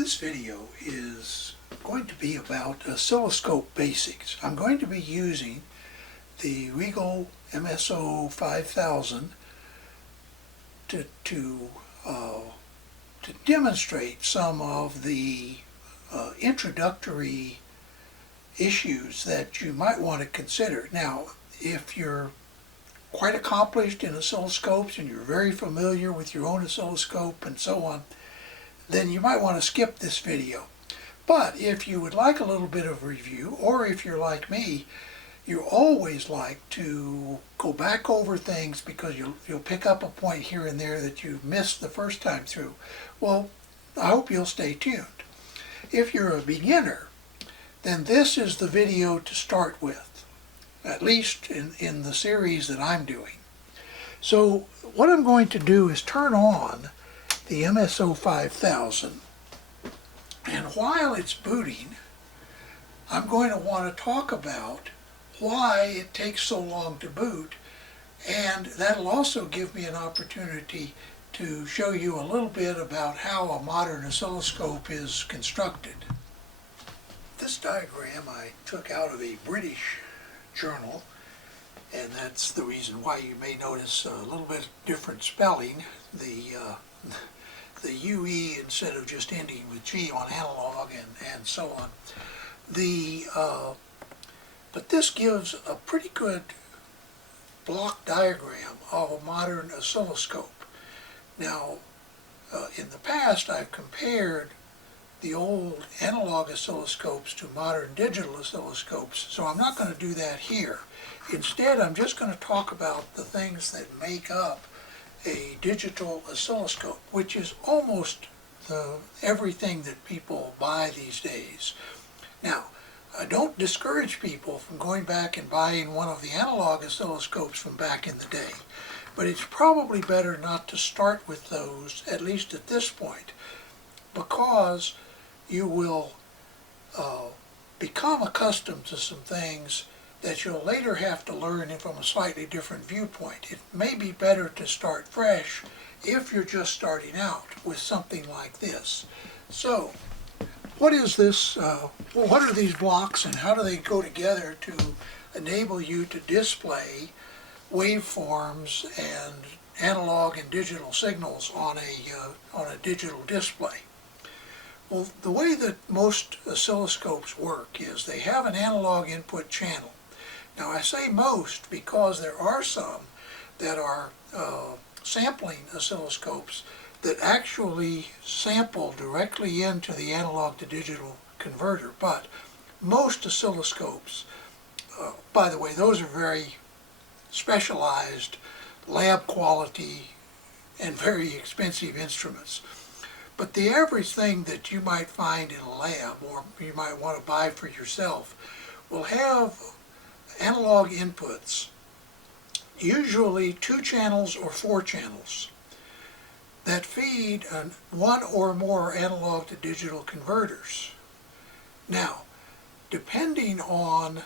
This video is going to be about oscilloscope basics. I'm going to be using the Rigol MSO5000 to demonstrate some of the introductory issues that you might want to consider. Now, if you're quite accomplished in oscilloscopes and you're very familiar with your own oscilloscope and so on, then you might want to skip this video. But if you would like a little bit of review, or if you're like me, you always like to go back over things because you'll pick up a point here and there that you missed the first time through. Well, I hope you'll stay tuned. If you're a beginner, then this is the video to start with, at least in the series that I'm doing. So what I'm going to do is turn on the MSO5000, and while it's booting, I'm going to want to talk about why it takes so long to boot, and that'll also give me an opportunity to show you a little bit about how a modern oscilloscope is constructed. This diagram I took out of a British journal, and that's the reason why you may notice a little bit different spelling. The UE instead of just ending with G on analog and so on. But this gives a pretty good block diagram of a modern oscilloscope. Now, in the past I've compared the old analog oscilloscopes to modern digital oscilloscopes, so I'm not going to do that here. Instead, I'm just going to talk about the things that make up a digital oscilloscope, which is almost everything that people buy these days. Now, I don't discourage people from going back and buying one of the analog oscilloscopes from back in the day, but it's probably better not to start with those, at least at this point, because you will become accustomed to some things that you'll later have to learn from a slightly different viewpoint. It may be better to start fresh if you're just starting out with something like this. So, what is this? What are these blocks and how do they go together to enable you to display waveforms and analog and digital signals on a digital display? Well, the way that most oscilloscopes work is they have an analog input channel. Now, I say most because there are some that are sampling oscilloscopes that actually sample directly into the analog to digital converter. But most oscilloscopes, by the way, those are very specialized, lab quality, and very expensive instruments. But the average thing that you might find in a lab, or you might want to buy for yourself, will have analog inputs, usually 2 channels or 4 channels, that feed one or more analog to digital converters. Now, depending on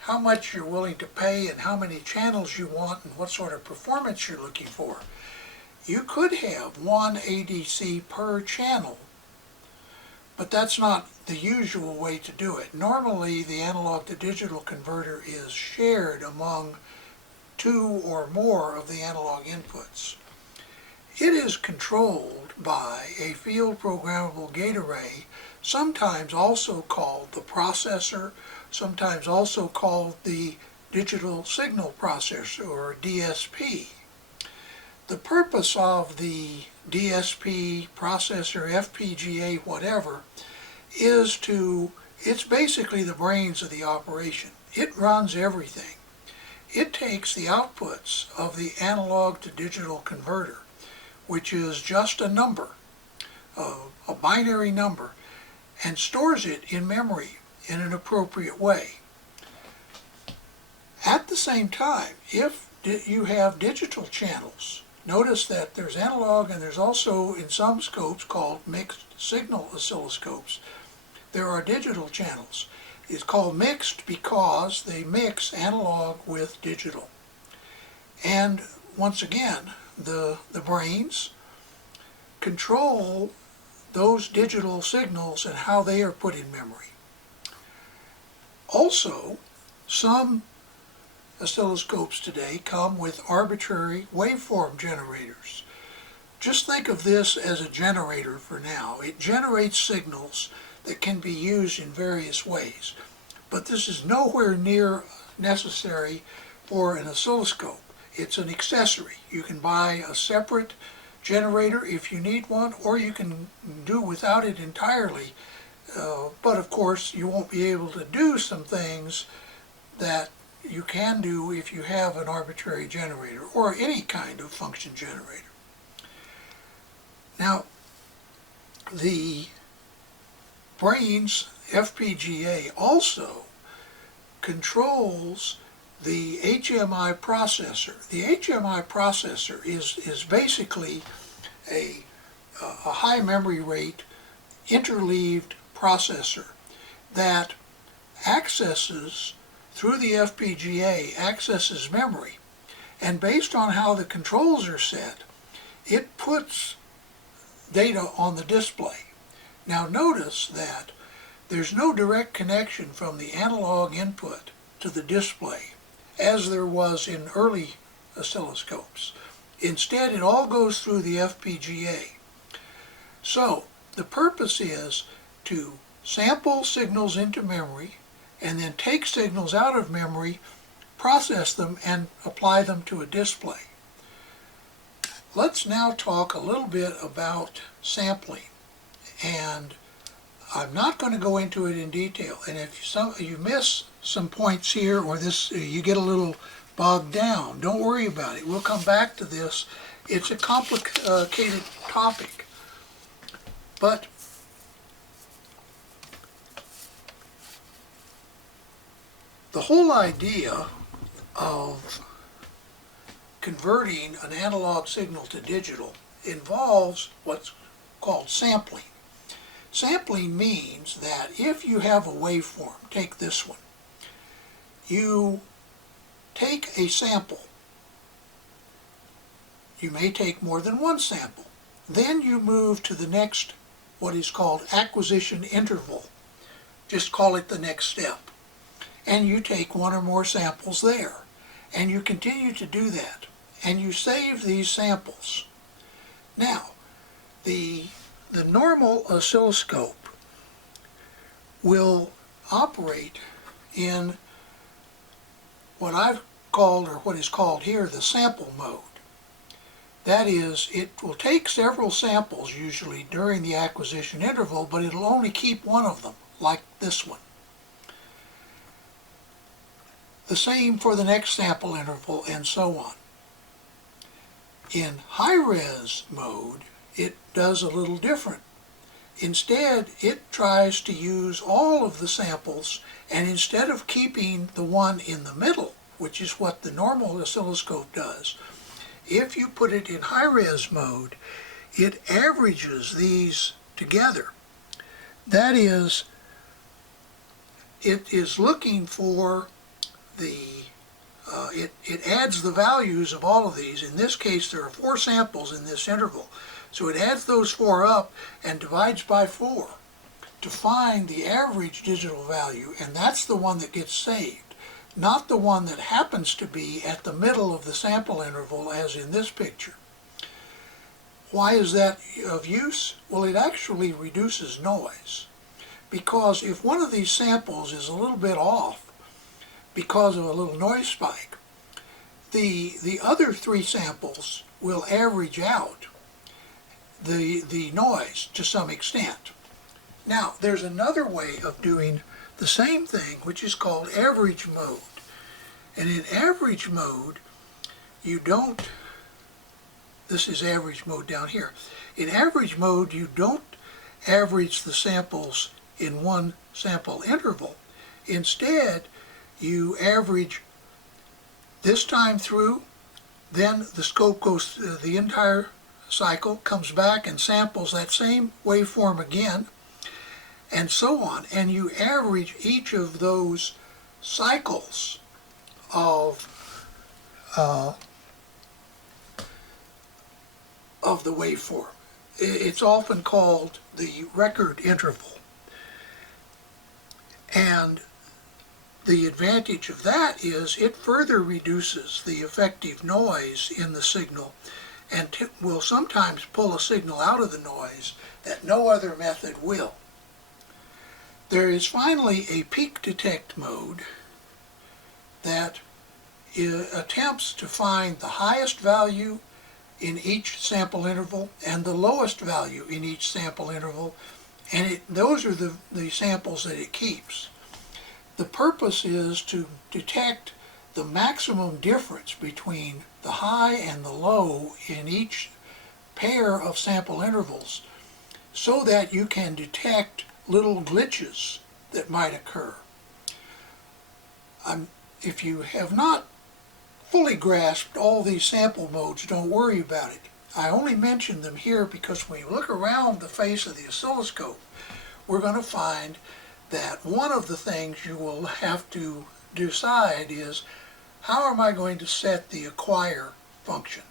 how much you're willing to pay and how many channels you want and what sort of performance you're looking for, you could have 1 ADC per channel, but that's not the usual way to do it. Normally, the analog to digital converter is shared among 2 or more of the analog inputs. It is controlled by a field programmable gate array, sometimes also called the processor, sometimes also called the digital signal processor, or DSP. The purpose of the DSP, processor, FPGA, whatever, it's basically the brains of the operation. It runs everything. It takes the outputs of the analog to digital converter, which is just a number, a binary number, and stores it in memory in an appropriate way. At the same time, if you have digital channels, notice that there's analog and there's also, in some scopes called mixed signal oscilloscopes, there are digital channels. It's called mixed because they mix analog with digital. And once again, the brains control those digital signals and how they are put in memory. Also, some oscilloscopes today come with arbitrary waveform generators. Just think of this as a generator for now. It generates signals that can be used in various ways, but this is nowhere near necessary for an oscilloscope. It's an accessory. You can buy a separate generator if you need one, or you can do without it entirely, but of course you won't be able to do some things that you can do if you have an arbitrary generator or any kind of function generator. Now, the brain's FPGA also controls the HMI processor. The HMI processor is basically a high memory rate interleaved processor that accesses, through the FPGA, accesses memory. And based on how the controls are set, it puts data on the display. Now notice that there's no direct connection from the analog input to the display, as there was in early oscilloscopes. Instead, it all goes through the FPGA. So, the purpose is to sample signals into memory and then take signals out of memory, process them, and apply them to a display. Let's now talk a little bit about sampling. And I'm not going to go into it in detail. And if you miss some points here, or you get a little bogged down, don't worry about it. We'll come back to this. It's a complicated topic. But the whole idea of converting an analog signal to digital involves what's called sampling. Sampling means that if you have a waveform, take this one, you take a sample. You may take more than one sample. Then you move to the next, what is called acquisition interval. Just call it the next step. And you take one or more samples there. And you continue to do that. And you save these samples. Now, the normal oscilloscope will operate in what I've called, or what is called here, the sample mode. That is, it will take several samples usually during the acquisition interval, but it'll only keep one of them, like this one. The same for the next sample interval, and so on. In high-res mode, it does a little different. Instead, it tries to use all of the samples, and instead of keeping the one in the middle, which is what the normal oscilloscope does, if you put it in high-res mode, it averages these together. That is, it is looking for it adds the values of all of these. In this case, there are 4 samples in this interval. So it adds those 4 up and divides by 4 to find the average digital value, and that's the one that gets saved, not the one that happens to be at the middle of the sample interval, as in this picture. Why is that of use? Well, it actually reduces noise, because if one of these samples is a little bit off because of a little noise spike, the other 3 samples will average out the noise to some extent. Now, there's another way of doing the same thing, which is called average mode. And in average mode, you don't, this is average mode down here. In average mode, you don't average the samples in one sample interval. Instead, you average this time through, then the scope goes through the entire cycle, comes back and samples that same waveform again, and so on. And you average each of those cycles of the waveform. It's often called the record interval. And the advantage of that is it further reduces the effective noise in the signal and will sometimes pull a signal out of the noise that no other method will. There is finally a peak detect mode that attempts to find the highest value in each sample interval and the lowest value in each sample interval, and those are the samples that it keeps. The purpose is to detect the maximum difference between the high and the low in each pair of sample intervals so that you can detect little glitches that might occur. If you have not fully grasped all these sample modes, don't worry about it. I only mention them here because when you look around the face of the oscilloscope, we're going to find that one of the things you will have to decide is, how am I going to set the acquire function?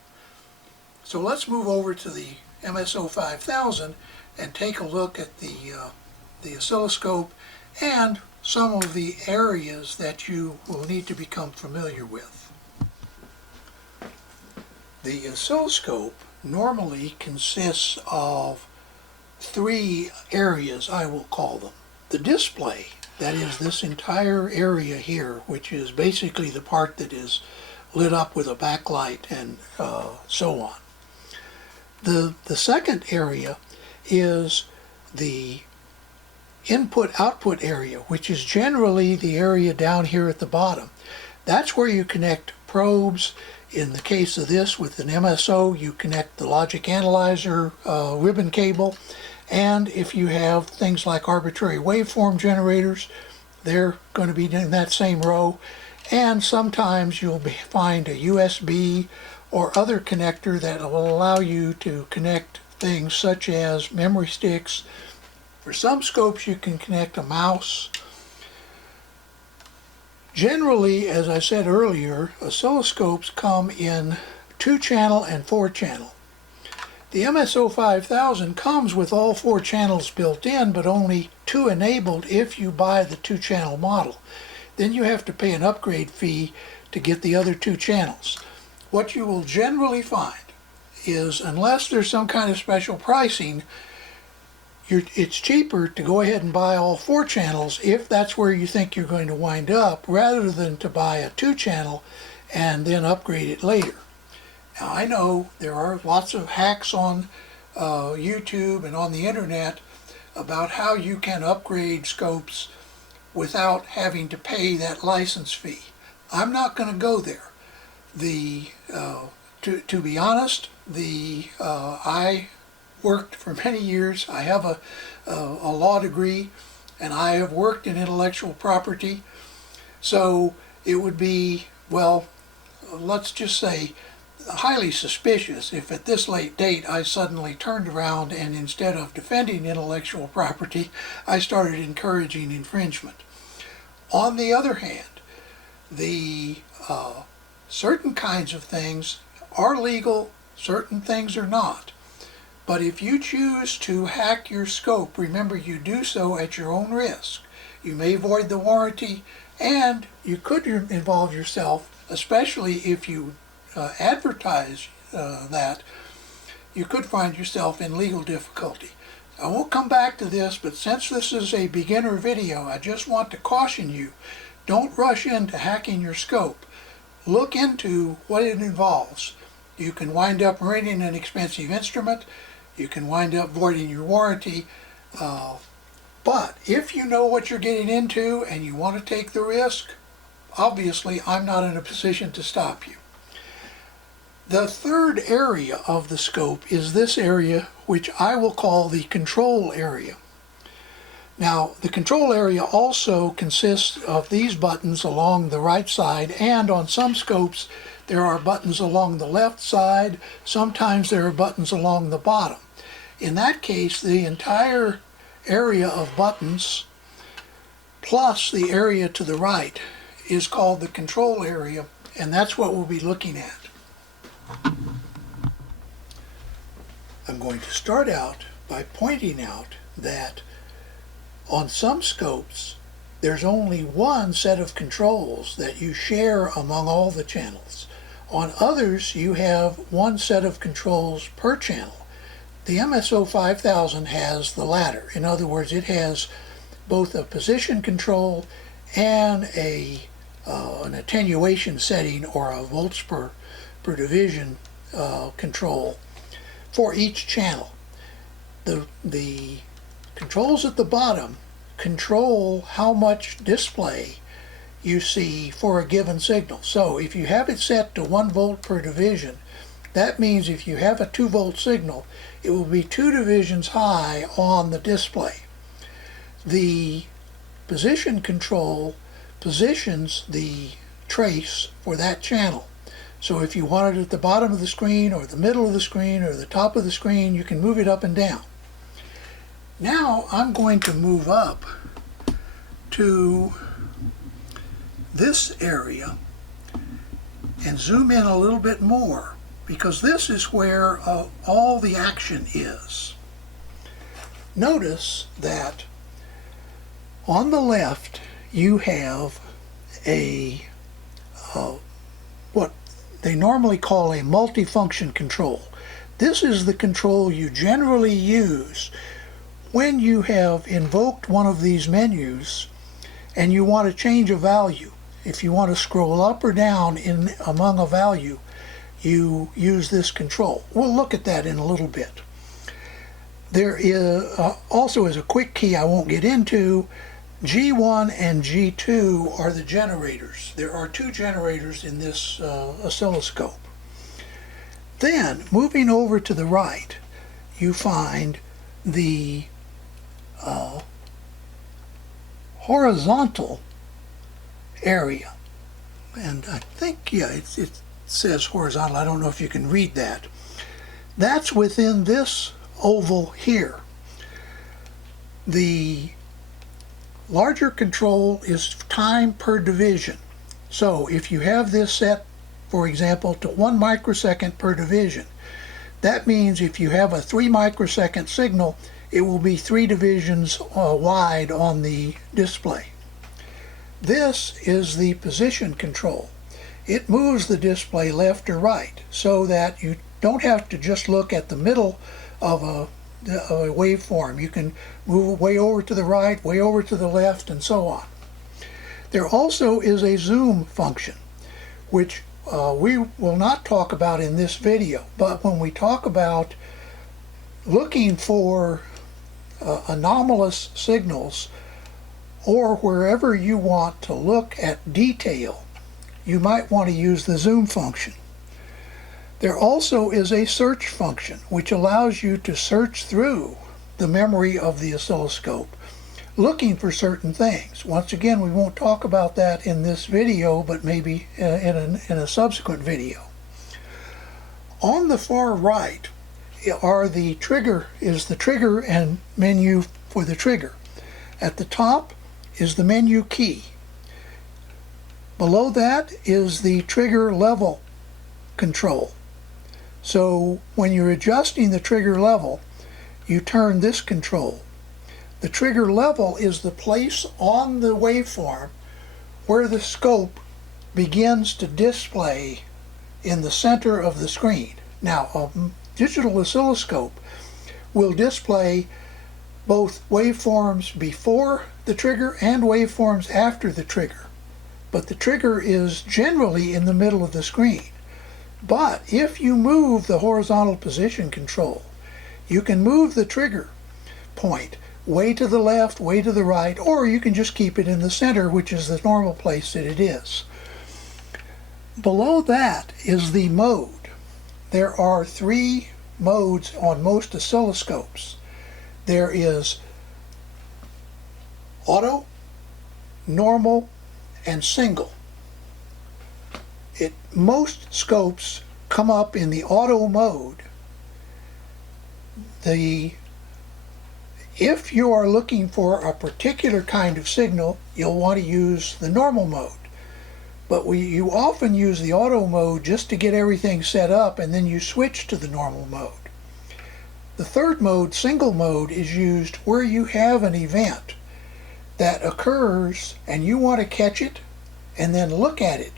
So let's move over to the MSO5000 and take a look at the oscilloscope and some of the areas that you will need to become familiar with. The oscilloscope normally consists of three areas, I will call them. The display, that is this entire area here, which is basically the part that is lit up with a backlight and so on. The second area is the input-output area, which is generally the area down here at the bottom. That's where you connect probes. In the case of this, with an MSO, you connect the logic analyzer ribbon cable, and if you have things like arbitrary waveform generators, they're going to be in that same row, and sometimes you'll find a USB or other connector that will allow you to connect things such as memory sticks. For some scopes you can connect a mouse. Generally, as I said earlier, oscilloscopes come in 2-channel and 4-channel. The MSO5000 comes with all 4 channels built in, but only 2 enabled if you buy the 2-channel model. Then you have to pay an upgrade fee to get the other 2 channels. What you will generally find is, unless there's some kind of special pricing, it's cheaper to go ahead and buy all 4 channels if that's where you think you're going to wind up, rather than to buy a 2-channel and then upgrade it later. Now, I know there are lots of hacks on YouTube and on the internet about how you can upgrade scopes without having to pay that license fee. I'm not going to go there. To be honest, I worked for many years. I have a law degree, and I have worked in intellectual property. So it would be, well, let's just say, highly suspicious if at this late date I suddenly turned around and instead of defending intellectual property, I started encouraging infringement. On the other hand, the certain kinds of things are legal, certain things are not. But if you choose to hack your scope, remember you do so at your own risk. You may void the warranty, and you could involve yourself, especially if you advertise that, you could find yourself in legal difficulty. I won't come back to this, but since this is a beginner video, I just want to caution you, don't rush into hacking your scope. Look into what it involves. You can wind up renting an expensive instrument. You can wind up voiding your warranty, but if you know what you're getting into and you want to take the risk, obviously I'm not in a position to stop you. The third area of the scope is this area, which I will call the control area. Now, the control area also consists of these buttons along the right side, and on some scopes there are buttons along the left side. Sometimes there are buttons along the bottom. In that case, the entire area of buttons plus the area to the right is called the control area, and that's what we'll be looking at. I'm going to start out by pointing out that on some scopes there's only one set of controls that you share among all the channels. On others you have one set of controls per channel. The MSO5000 has the latter. In other words, it has both a position control and an attenuation setting, or a volts per division control for each channel. The controls at the bottom control how much display you see for a given signal. So if you have it set to 1 volt per division, that means if you have a 2 volt signal, it will be 2 divisions high on the display. The position control positions the trace for that channel. So if you want it at the bottom of the screen, or the middle of the screen, or the top of the screen, you can move it up and down. Now I'm going to move up to this area and zoom in a little bit more, because this is where all the action is. Notice that on the left you have what they normally call a multifunction control. This is the control you generally use when you have invoked one of these menus and you want to change a value. If you want to scroll up or down among a value, you use this control. We'll look at that in a little bit. There is also, as a quick key I won't get into, G1 and G2 are the generators. There are 2 generators in this oscilloscope. Then, moving over to the right, you find the horizontal area. And I think, yeah, it says horizontal. I don't know if you can read that. That's within this oval here. The larger control is time per division. So if you have this set, for example, to 1 microsecond per division, that means if you have a 3 microsecond signal, it will be 3 divisions wide on the display. This is the position control. It moves the display left or right so that you don't have to just look at the middle of a waveform. You can move way over to the right, way over to the left, and so on. There also is a zoom function, which we will not talk about in this video, but when we talk about looking for anomalous signals, or wherever you want to look at detail, you might want to use the zoom function. There also is a search function, which allows you to search through the memory of the oscilloscope, looking for certain things. Once again, we won't talk about that in this video, but maybe in a subsequent video. On the far right is the trigger and menu for the trigger. At the top is the menu key. Below that is the trigger level control. So when you're adjusting the trigger level, you turn this control. The trigger level is the place on the waveform where the scope begins to display in the center of the screen. Now, a digital oscilloscope will display both waveforms before the trigger and waveforms after the trigger, but the trigger is generally in the middle of the screen. But if you move the horizontal position control, you can move the trigger point way to the left, way to the right, or you can just keep it in the center, which is the normal place that it is. Below that is the mode. There are 3 modes on most oscilloscopes. There is auto, normal, and single. Most scopes come up in the auto mode. If you are looking for a particular kind of signal, you'll want to use the normal mode. But you often use the auto mode just to get everything set up, and then you switch to the normal mode. The third mode, single mode, is used where you have an event that occurs and you want to catch it and then look at it.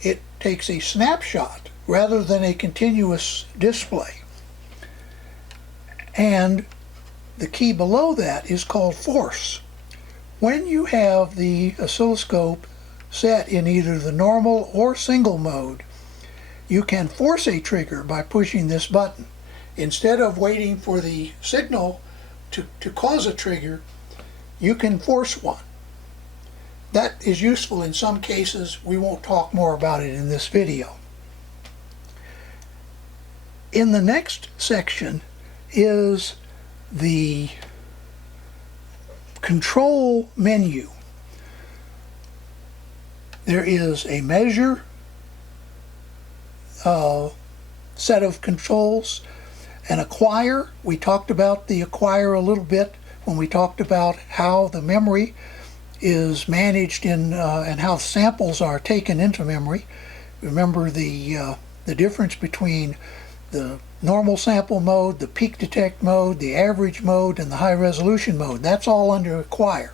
It takes a snapshot rather than a continuous display. And the key below that is called force. When you have the oscilloscope set in either the normal or single mode, you can force a trigger by pushing this button. Instead of waiting for the signal to cause a trigger, you can force one. That is useful in some cases. We won't talk more about it in this video. In the next section is the control menu. There is a measure set of controls, an acquire. We talked about the acquire a little bit when we talked about how the memory is managed in and how samples are taken into memory. Remember the difference between the normal sample mode, the peak detect mode, the average mode, and the high resolution mode. That's all under acquire.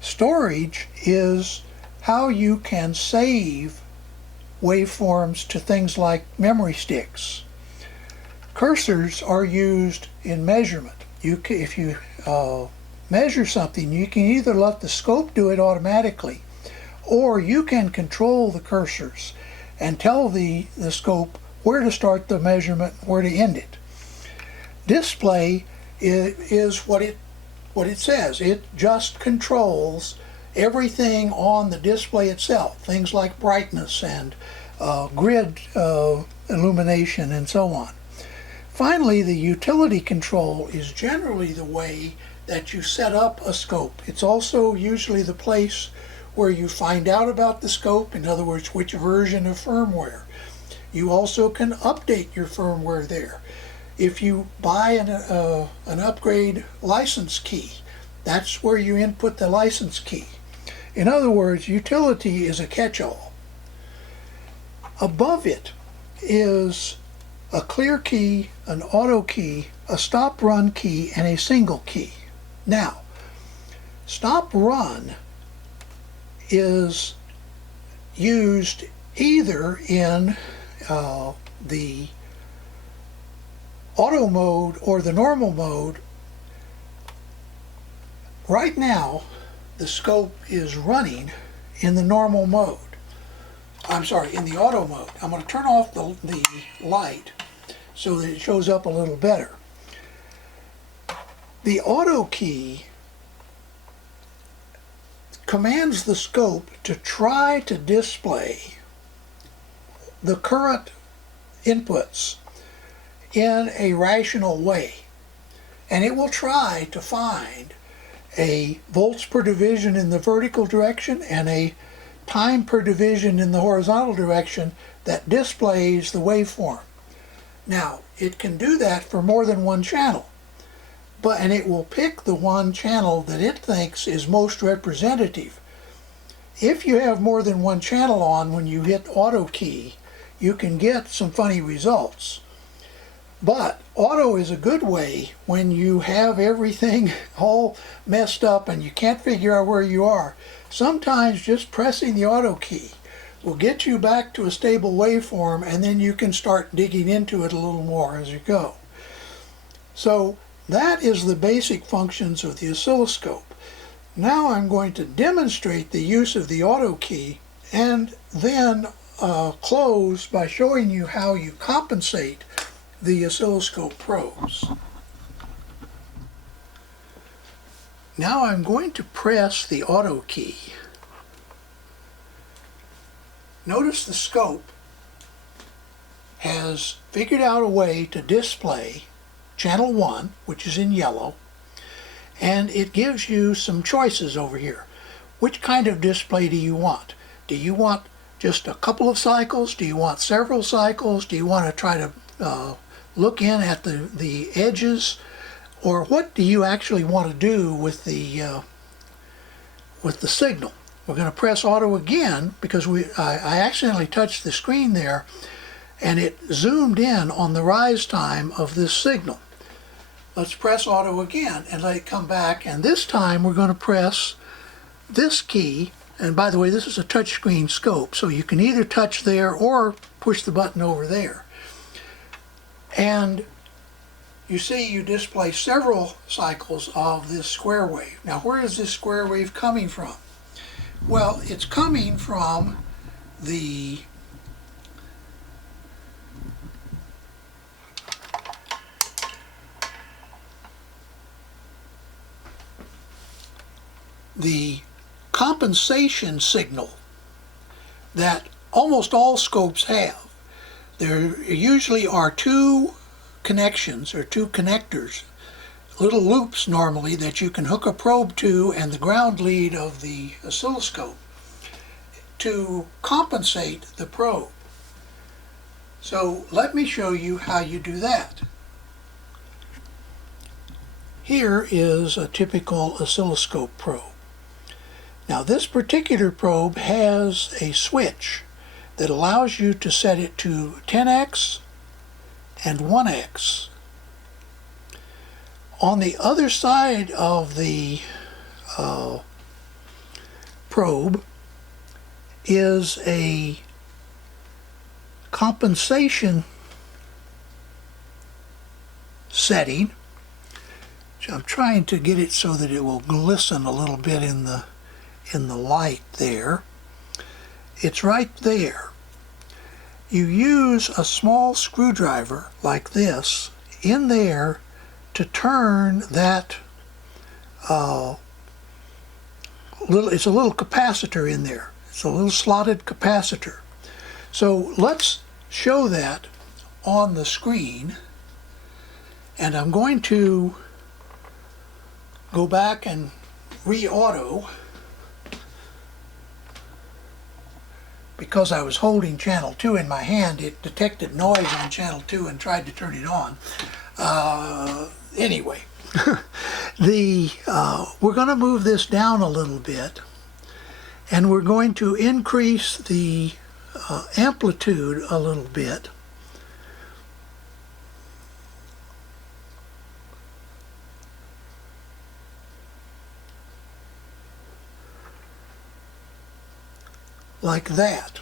Storage is how you can save waveforms to things like memory sticks. Cursors are used in measurement. If you measure something, you can either let the scope do it automatically, or you can control the cursors and tell the scope where to start the measurement, where to end it. Display is what it says. It just controls everything on the display itself, things like brightness and grid illumination and so on. Finally, the utility control is generally the way that you set up a scope. It's also usually the place where you find out about the scope, in other words, which version of firmware. You also can update your firmware there. If you buy an upgrade license key, that's where you input the license key. In other words, utility is a catch-all. Above it is a clear key, an auto key, a stop run key, and a single key. Now, stop run is used either in the auto mode or the normal mode. Right now, the scope is running in the normal mode. I'm sorry, in the auto mode. I'm going to turn off the light so that it shows up a little better. The auto key commands the scope to try to display the current inputs in a rational way. And it will try to find a volts per division in the vertical direction and a time per division in the horizontal direction that displays the waveform. Now, it can do that for more than one channel, and it will pick the one channel that it thinks is most representative. If you have more than one channel on when you hit auto key, you can get some funny results. But auto is a good way when you have everything all messed up and you can't figure out where you are. Sometimes just pressing the auto key will get you back to a stable waveform, and then you can start digging into it a little more as you go. So that is the basic functions of the oscilloscope. Now I'm going to demonstrate the use of the auto key and then close by showing you how you compensate the oscilloscope probes. Now I'm going to press the auto key. Notice the scope has figured out a way to display channel 1, which is in yellow, and it gives you some choices over here. Which kind of display do you want? Do you want just a couple of cycles? Do you want several cycles? Do you want to try to look in at the edges? Or what do you actually want to do with the signal? We're going to press auto again because I accidentally touched the screen there, and it zoomed in on the rise time of this signal. Let's press auto again and let it come back, and this time we're going to press this key. And by the way, this is a touchscreen scope, so you can either touch there or push the button over there. And you see you display several cycles of this square wave. Now, where is this square wave coming from? Well, it's coming from the compensation signal that almost all scopes have. There usually are two connections, or two connectors, little loops normally, that you can hook a probe to and the ground lead of the oscilloscope to compensate the probe. So let me show you how you do that. Here is a typical oscilloscope probe. Now, this particular probe has a switch that allows you to set it to 10x and 1x. On the other side of the probe is a compensation setting. I'm trying to get it so that it will glisten a little bit in the light there. It's right there. You use a small screwdriver like this in there to turn that it's a little capacitor in there. It's a little slotted capacitor. So let's show that on the screen, and I'm going to go back and re-auto, because I was holding channel 2 in my hand. It detected noise on channel 2 and tried to turn it on. Anyway, we're going to move this down a little bit, and we're going to increase the amplitude a little bit. Like that.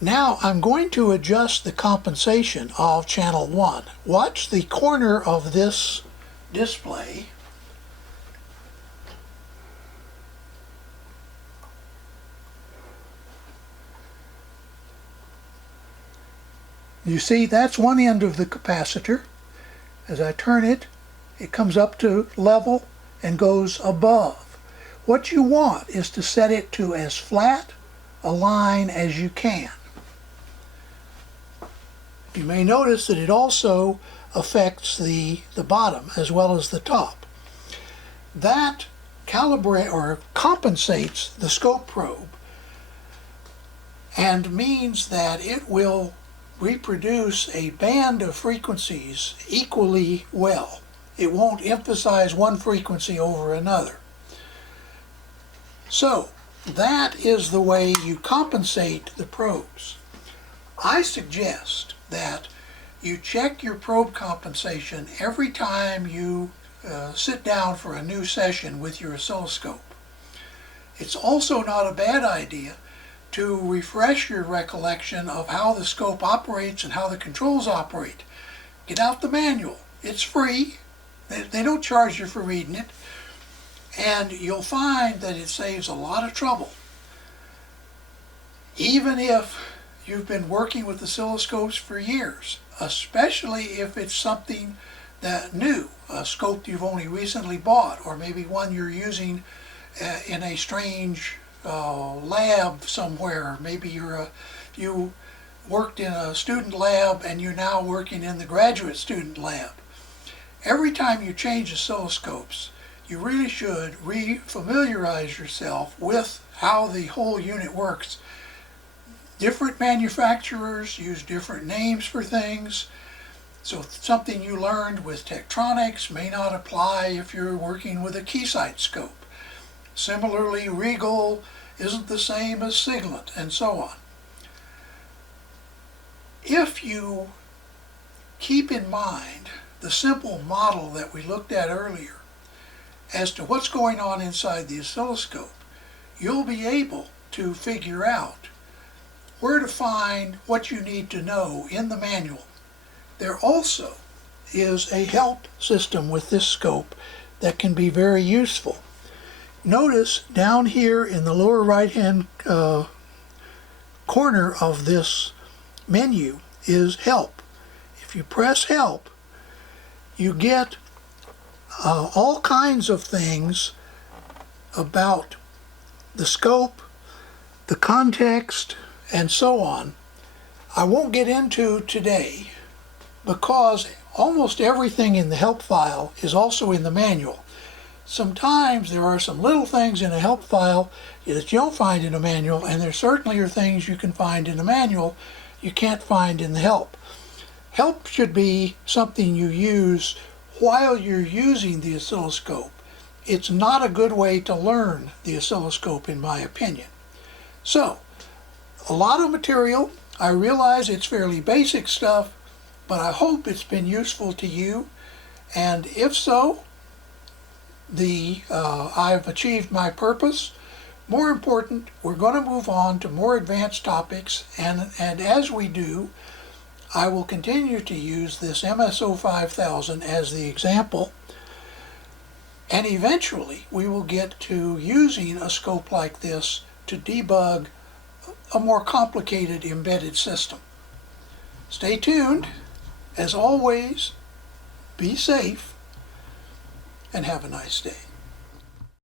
Now I'm going to adjust the compensation of channel 1. Watch the corner of this display. You see, that's one end of the capacitor. As I turn it, it comes up to level and goes above. What you want is to set it to as flat a line as you can. You may notice that it also affects the bottom as well as the top. That calibrates or compensates the scope probe and means that it will reproduce a band of frequencies equally well. It won't emphasize one frequency over another. So that is the way you compensate the probes. I suggest that you check your probe compensation every time you sit down for a new session with your oscilloscope. It's also not a bad idea to refresh your recollection of how the scope operates and how the controls operate. Get out the manual. It's free. They don't charge you for reading it. And you'll find that it saves a lot of trouble. Even if you've been working with oscilloscopes for years, especially if it's something that new, a scope you've only recently bought, or maybe one you're using in a strange lab somewhere. Maybe you worked in a student lab and you're now working in the graduate student lab. Every time you change oscilloscopes, you really should re-familiarize yourself with how the whole unit works. Different manufacturers use different names for things, so something you learned with Tektronix may not apply if you're working with a Keysight scope. Similarly, Rigol isn't the same as Siglant, and so on. If you keep in mind the simple model that we looked at earlier as to what's going on inside the oscilloscope, you'll be able to figure out where to find what you need to know in the manual. There also is a help system with this scope that can be very useful. Notice down here in the lower right hand corner of this menu is help. If you press help, you get all kinds of things about the scope, the context, and so on. I won't get into today because almost everything in the help file is also in the manual. Sometimes there are some little things in a help file that you don't find in a manual, and there certainly are things you can find in the manual you can't find in the help. Help should be something you use while you're using the oscilloscope. It's not a good way to learn the oscilloscope, in my opinion. So, a lot of material. I realize it's fairly basic stuff, but I hope it's been useful to you, and if so, I've achieved my purpose. More important, we're going to move on to more advanced topics, and as we do, I will continue to use this MSO5000 as the example, and eventually we will get to using a scope like this to debug a more complicated embedded system. Stay tuned. As always, be safe and have a nice day.